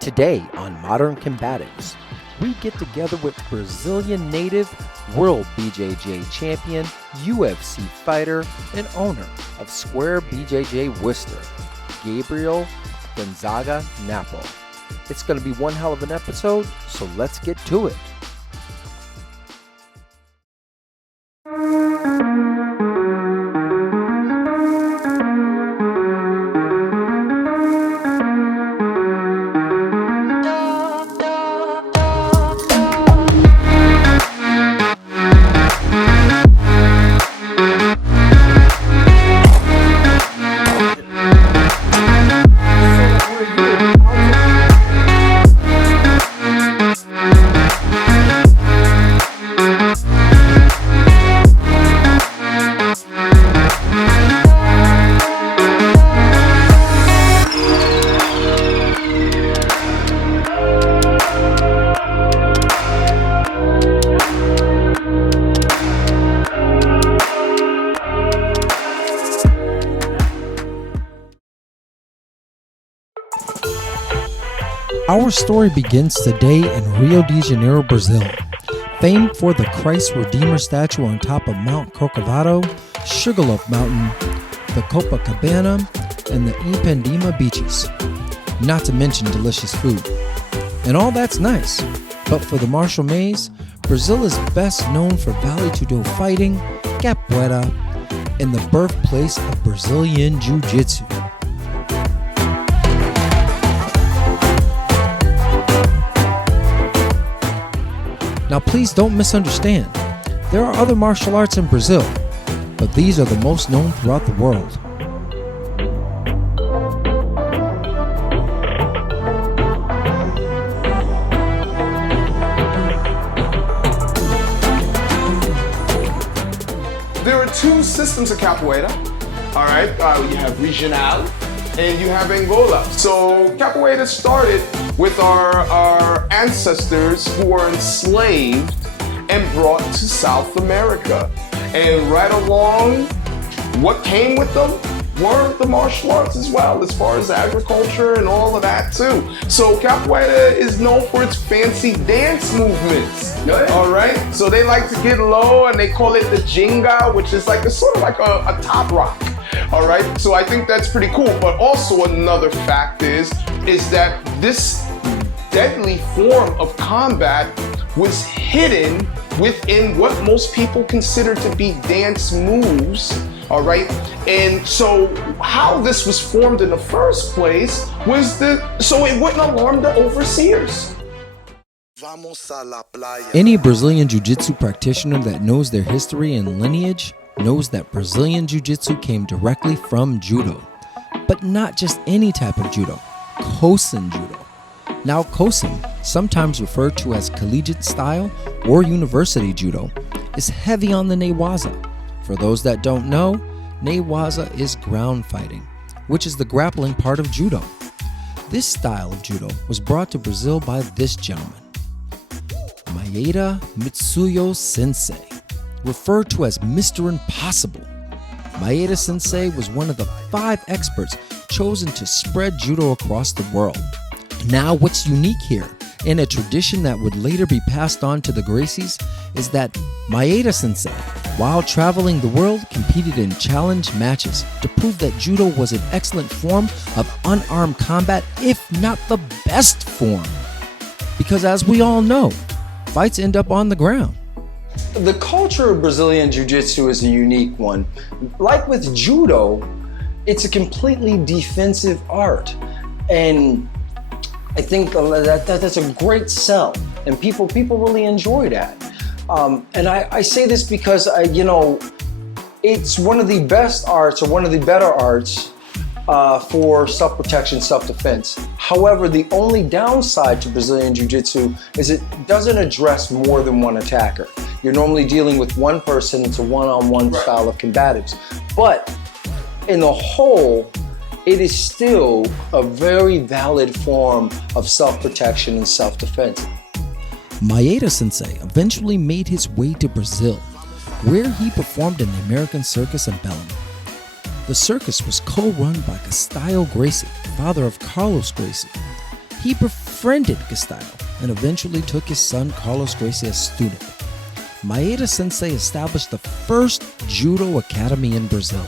Today on Modern Combatives, we get together with Brazilian native, world BJJ champion, UFC fighter, and owner of Square BJJ Worcester, Gabriel Gonzaga Napo. It's going to be one hell of an episode, so let's get to it. Our story begins today in Rio de Janeiro, Brazil. Famed for the Christ Redeemer statue on top of Mount Corcovado, Sugarloaf Mountain, the Copacabana, and the Ipanema beaches. Not to mention delicious food. And all that's nice, but for the martial maze, Brazil is best known for Vale Tudo fighting, capoeira, and the birthplace of Brazilian Jiu-Jitsu. Now please don't misunderstand. There are other martial arts in Brazil, but these are the most known throughout the world. There are two systems of capoeira. All right, you have regional and you have Angola. So capoeira started with our ancestors who were enslaved and brought to South America. And right along, what came with them were the martial arts as well, as far as agriculture and all of that too. So capoeira is known for its fancy dance movements. All right, so they like to get low and they call it the ginga, which is like a sort of like a top rock. All right, so I think that's pretty cool. But also another fact is that this deadly form of combat was hidden within what most people consider to be dance moves. All right, and so how this was formed in the first place was so it wouldn't alarm the overseers. Any Brazilian Jiu-Jitsu practitioner that knows their history and lineage knows that Brazilian Jiu-Jitsu came directly from Judo. But not just any type of Judo, Kosen Judo. Now Kosen, sometimes referred to as collegiate style or university Judo, is heavy on the newaza. For those that don't know, newaza is ground fighting, which is the grappling part of Judo. This style of Judo was brought to Brazil by this gentleman, Maeda Mitsuyo Sensei, referred to as Mr. Impossible. Maeda Sensei was one of the 5 experts chosen to spread Judo across the world. Now, what's unique here, in a tradition that would later be passed on to the Gracies, is that Maeda Sensei, while traveling the world, competed in challenge matches to prove that Judo was an excellent form of unarmed combat, if not the best form. Because as we all know, fights end up on the ground. The culture of Brazilian Jiu-Jitsu is a unique one. Like with Judo, it's a completely defensive art. And I think that's a great sell. And people really enjoy that. And I say this because, it's one of the best arts, or one of the better arts for self-protection, self-defense. However, the only downside to Brazilian Jiu-Jitsu is it doesn't address more than one attacker. You're normally dealing with one person. It's a one-on-one style of combatives. But in the whole, it is still a very valid form of self-protection and self-defense. Maeda Sensei eventually made his way to Brazil, where he performed in the American Circus in Bellamy. The circus was co-run by Gustavo Gracie, father of Carlos Gracie. He befriended Gustavo and eventually took his son Carlos Gracie as student. Maeda Sensei established the first judo academy in Brazil.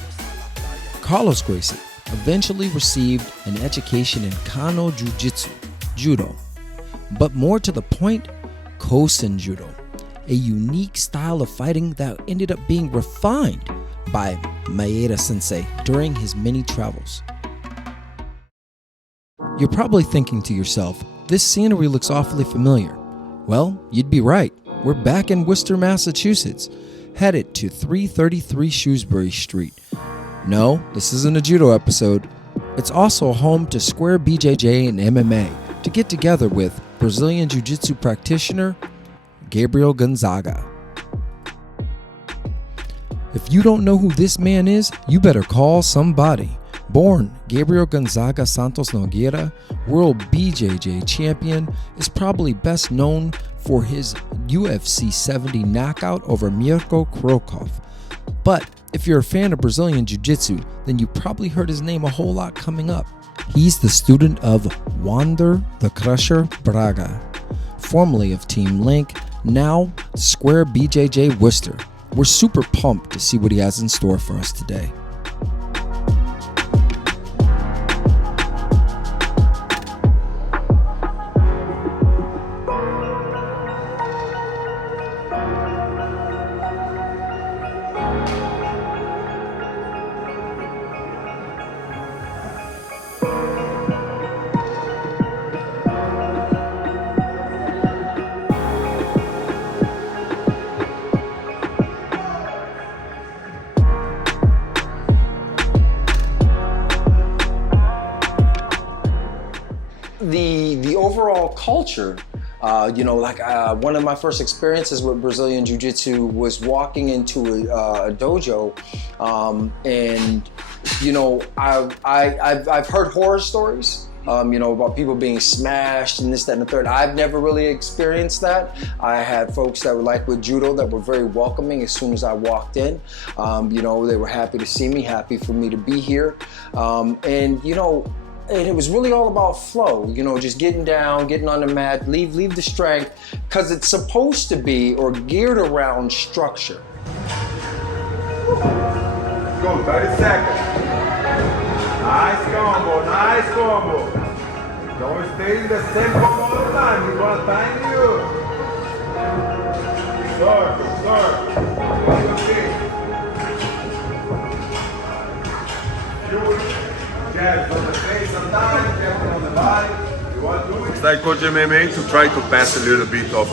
Carlos Gracie eventually received an education in Kano Jiu-Jitsu, Judo, but more to the point, Kosen Judo, a unique style of fighting that ended up being refined by Maeda Sensei during his many travels. You're probably thinking to yourself, this scenery looks awfully familiar. Well, you'd be right. We're back in Worcester, Massachusetts, headed to 333 Shrewsbury Street. No, this isn't a judo episode. It's also home to Square BJJ and MMA to get together with Brazilian Jiu-Jitsu practitioner Gabriel Gonzaga. If you don't know who this man is, you better call somebody. Born Gabriel Gonzaga Santos Nogueira, world BJJ champion, is probably best known for his UFC 70 knockout over Mirko Krokov. But if you're a fan of Brazilian Jiu-Jitsu, then you probably heard his name a whole lot coming up. He's the student of Wander the Crusher Braga, formerly of Team Link, now Square BJJ Worcester. We're super pumped to see what he has in store for us today. The overall culture, one of my first experiences with Brazilian Jiu-Jitsu was walking into a dojo, and I've heard horror stories, about people being smashed and this, that, and the third. I've never really experienced that. I had folks that were like with judo that were very welcoming as soon as I walked in. They were happy to see me, happy for me to be here, and it was really all about flow, just getting down, getting on the mat, leave the strength, because it's supposed to be or geared around structure. Go, 30 seconds. Nice combo. Don't stay in the same combo all the time. We're gonna time you. It's like Coach MMA to try to pass a little bit of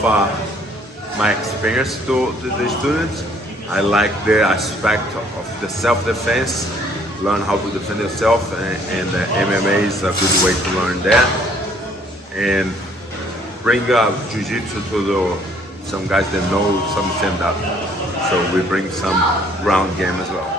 my experience to the students. I like the aspect of the self-defense, learn how to defend yourself, and MMA is a good way to learn that. And bring Jiu-Jitsu to some guys that know some stand-up. So we bring some ground game as well.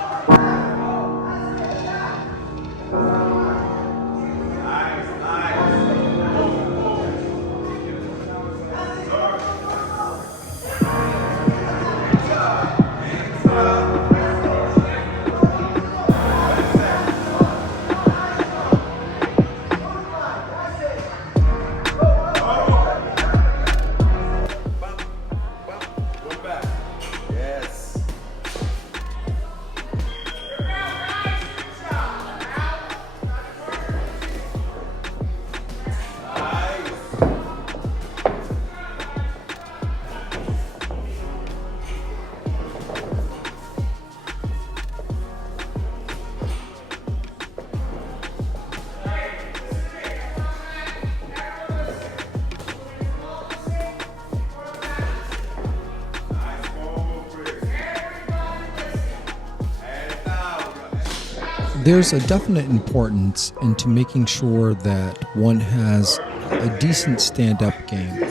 There's a definite importance into making sure that one has a decent stand-up game.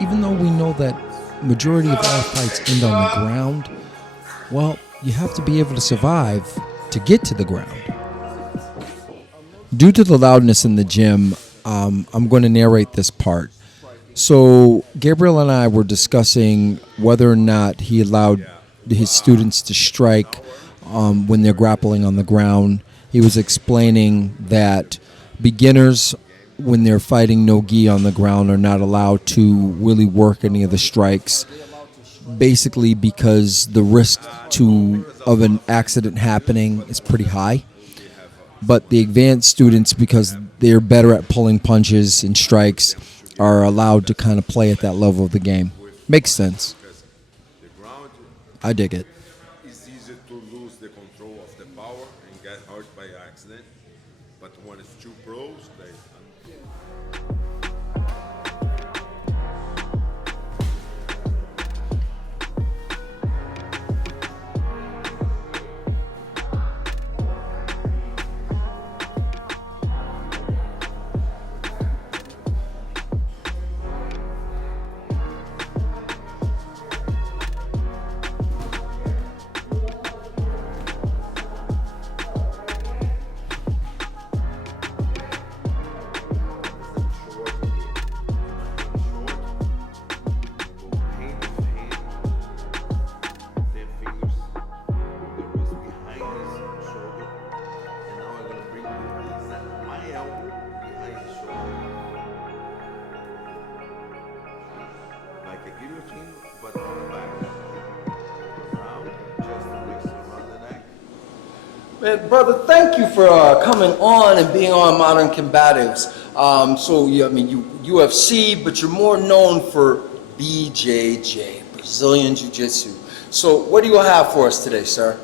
Even though we know that majority of all fights end on the ground, well, you have to be able to survive to get to the ground. Due to the loudness in the gym, I'm going to narrate this part. So Gabriel and I were discussing whether or not he allowed his students to strike when they're grappling on the ground. He was explaining that beginners when they're fighting no gi on the ground, are not allowed to really work any of the strikes, basically because the risk of an accident happening is pretty high. But the advanced students, because they're better at pulling punches and strikes, are allowed to kind of play at that level of the game. Makes sense. I dig it. It's easier to lose the control of the power and get hurt by accident. But when it's two pros, they... Man, brother, thank you for coming on and being on Modern Combatives. You UFC, but you're more known for BJJ, Brazilian Jiu-Jitsu. So what do you have for us today, sir?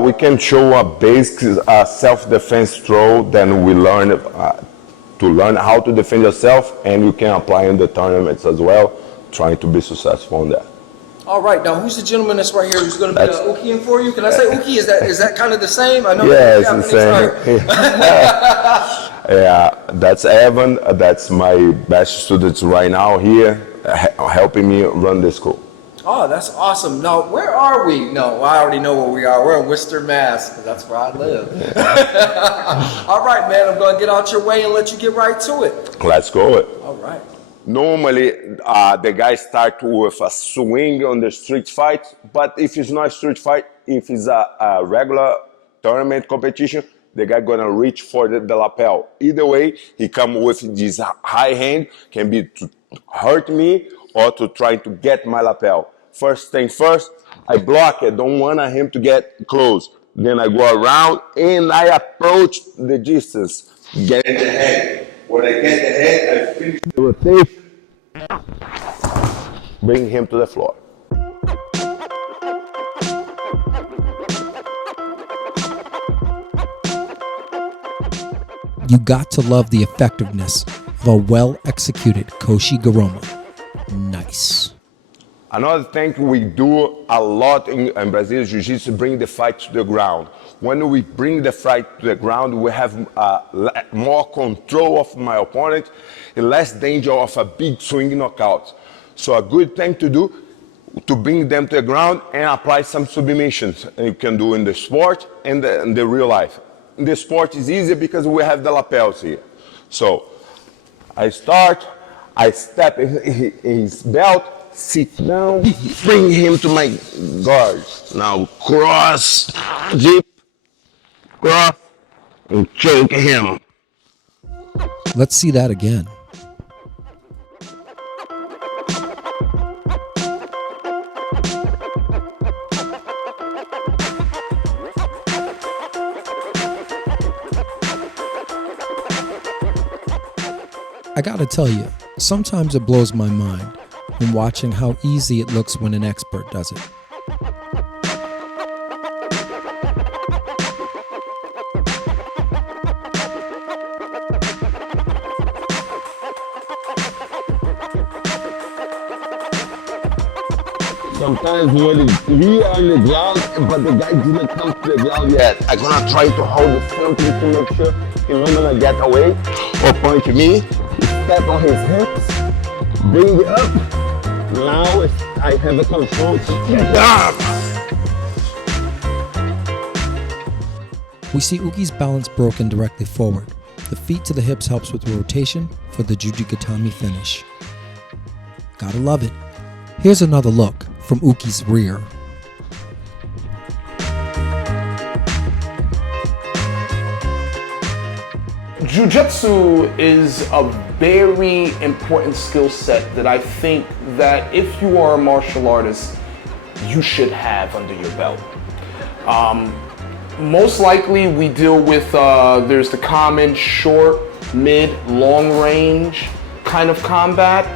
We can show a basic self-defense throw, then we learn to learn how to defend yourself, and you can apply in the tournaments as well, trying to be successful on that. All right, now who's the gentleman that's right here who's going to be Ukiing for you? Can I say Uki? Is that kind of the same? I know. Yeah, it's the same. Yeah, that's Evan. That's my best students right now here, helping me run the school. Oh, that's awesome. Now, where are we? No, I already know where we are. We're in Worcester, Mass, because that's where I live. All right, man, I'm going to get out your way and let you get right to it. Let's go. All right. Normally, the guys start with a swing on the street fight, but if it's not a street fight, if it's a regular tournament competition, the guy gonna reach for the lapel. Either way, he come with this high hand, can be to hurt me or to try to get my lapel. First thing first, I block it, don't want him to get close. Then I go around and I approach the distance, get the head. When I get the head, I finish the rotation, bring him to the floor. You got to love the effectiveness of a well-executed Koshi Garoma. Nice. Another thing we do a lot in Brazilian Jiu-Jitsu, bring the fight to the ground. When we bring the fight to the ground, we have more control of my opponent and less danger of a big swing knockout. So a good thing to do, to bring them to the ground and apply some submissions. And you can do in the sport and in the real life. In the sport is easier because we have the lapels here. So I start, I step in his belt, sit down, bring him to my guard. Now cross, deep, cross, and choke him. Let's see that again. I gotta tell you, sometimes it blows my mind when watching how easy it looks when an expert does it. Sometimes when we are on the ground, but the guy didn't come to the ground yet. I'm gonna try to hold something to make sure he's not gonna get away or punch me. Step on his hips, bring it up. Now I have a control to get up. We see Uki's balance broken directly forward. The feet to the hips helps with rotation for the Jujigatami finish. Gotta love it. Here's another look from Uki's rear. Jiu-Jitsu is a very important skill set that I think that if you are a martial artist, you should have under your belt. Most likely we deal with, there's the common short, mid, long range kind of combat.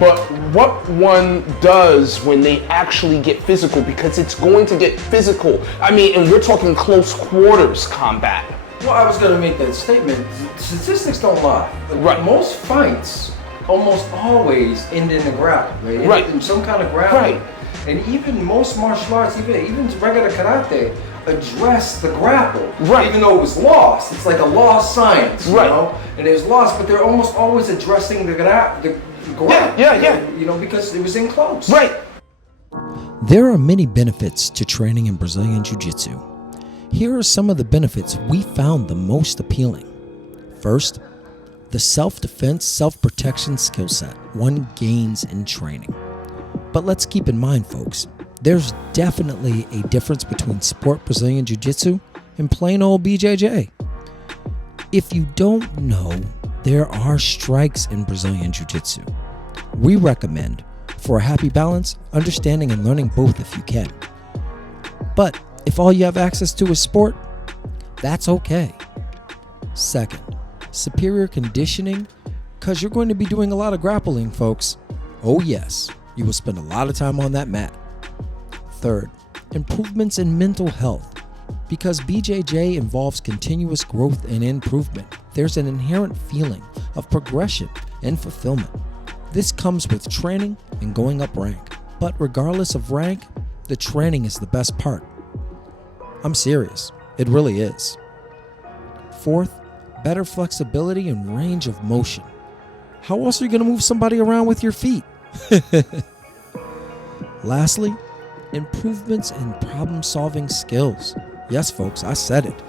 But what one does when they actually get physical, because it's going to get physical. I mean, and we're talking close quarters combat. Well, I was going to make that statement. Statistics don't lie. Right. Most fights almost always end in a grapple. They end Right. in some kind of grapple. Right. And even most martial arts, even regular karate, address the grapple. Right. Even though it was lost, it's like a lost science, you Right. know? And it was lost, but they're almost always addressing the grapple. Yeah. You know, because it was in close. Right. There are many benefits to training in Brazilian Jiu-Jitsu. Here are some of the benefits we found the most appealing. First, the self-defense, self-protection skill set one gains in training. But let's keep in mind, folks, there's definitely a difference between sport Brazilian Jiu-Jitsu and plain old BJJ. If you don't know, there are strikes in Brazilian Jiu-Jitsu. We recommend, for a happy balance, understanding and learning both if you can. But if all you have access to is sport, that's okay. Second, superior conditioning, because you're going to be doing a lot of grappling, folks. Oh yes, you will spend a lot of time on that mat. Third, improvements in mental health. Because BJJ involves continuous growth and improvement, there's an inherent feeling of progression and fulfillment. This comes with training and going up rank. But regardless of rank, the training is the best part. I'm serious, it really is. Fourth, better flexibility and range of motion. How else are you going to move somebody around with your feet? Lastly, improvements in problem-solving skills. Yes, folks, I said it.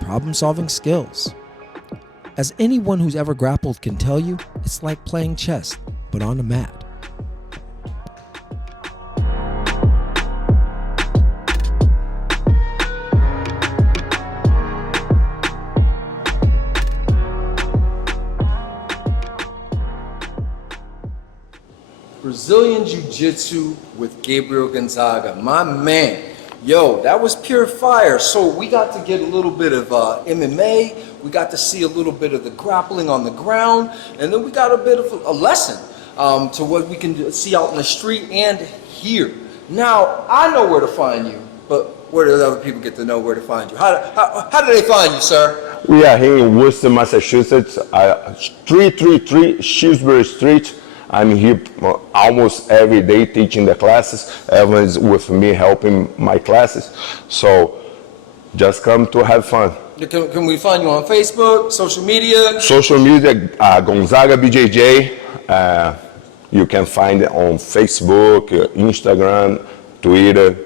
Problem-solving skills. As anyone who's ever grappled can tell you, it's like playing chess, but on a mat. Brazilian Jiu-Jitsu with Gabriel Gonzaga, my man. Yo, that was pure fire. So we got to get a little bit of MMA, we got to see a little bit of the grappling on the ground, and then we got a bit of a lesson to what we can see out in the street and here. Now, I know where to find you, but where do the other people get to know where to find you? How do they find you, sir? We are here in Worcester, Massachusetts, 333 Shrewsbury Street. I'm here almost every day teaching the classes. Everyone's with me helping my classes. So just come to have fun. Can we find you on Facebook, social media? Social media, Gonzaga BJJ. You can find it on Facebook, Instagram, Twitter,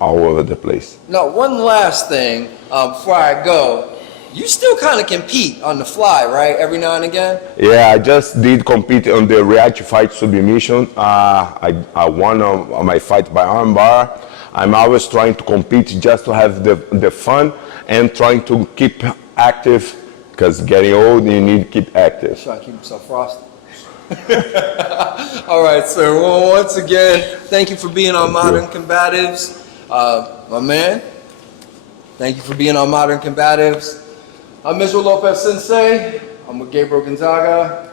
all over the place. Now, one last thing before I go. You still kind of compete on the fly, right? Every now and again? Yeah, I just did compete on the react fight submission. I won on my fight by armbar. I'm always trying to compete just to have the fun and trying to keep active, because getting old, you need to keep active. Trying to keep himself frosty. All right, sir. Well, once again, thank you for being on Modern Combatives. My man, thank you for being on Modern Combatives. I'm Israel Lopez Sensei. I'm with Gabriel Gonzaga,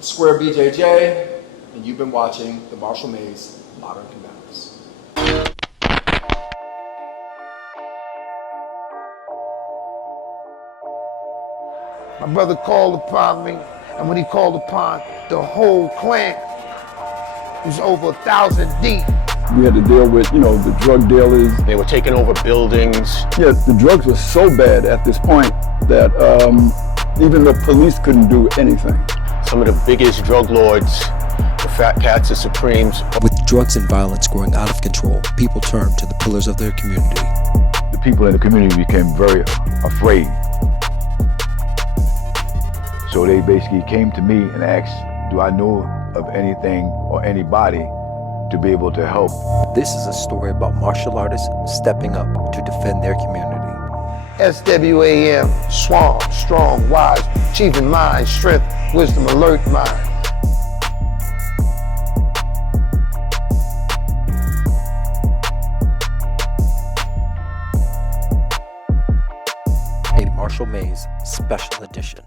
Square BJJ, and you've been watching the Marshall Mays Modern Combatives. My brother called upon me, and when he called upon the whole clan, it was over 1,000 deep. We had to deal with, the drug dealers. They were taking over buildings. Yeah, the drugs were so bad at this point that even the police couldn't do anything. Some of the biggest drug lords, the Fat Cats, the Supremes. With drugs and violence growing out of control, people turned to the pillars of their community. The people in the community became very afraid. So they basically came to me and asked, do I know of anything or anybody to be able to help? This is a story about martial artists stepping up to defend their community. SWAM, Swamp, Strong, Wise, Achieving Mind, Strength, Wisdom, Alert Mind. A Marshall Mays Special Edition.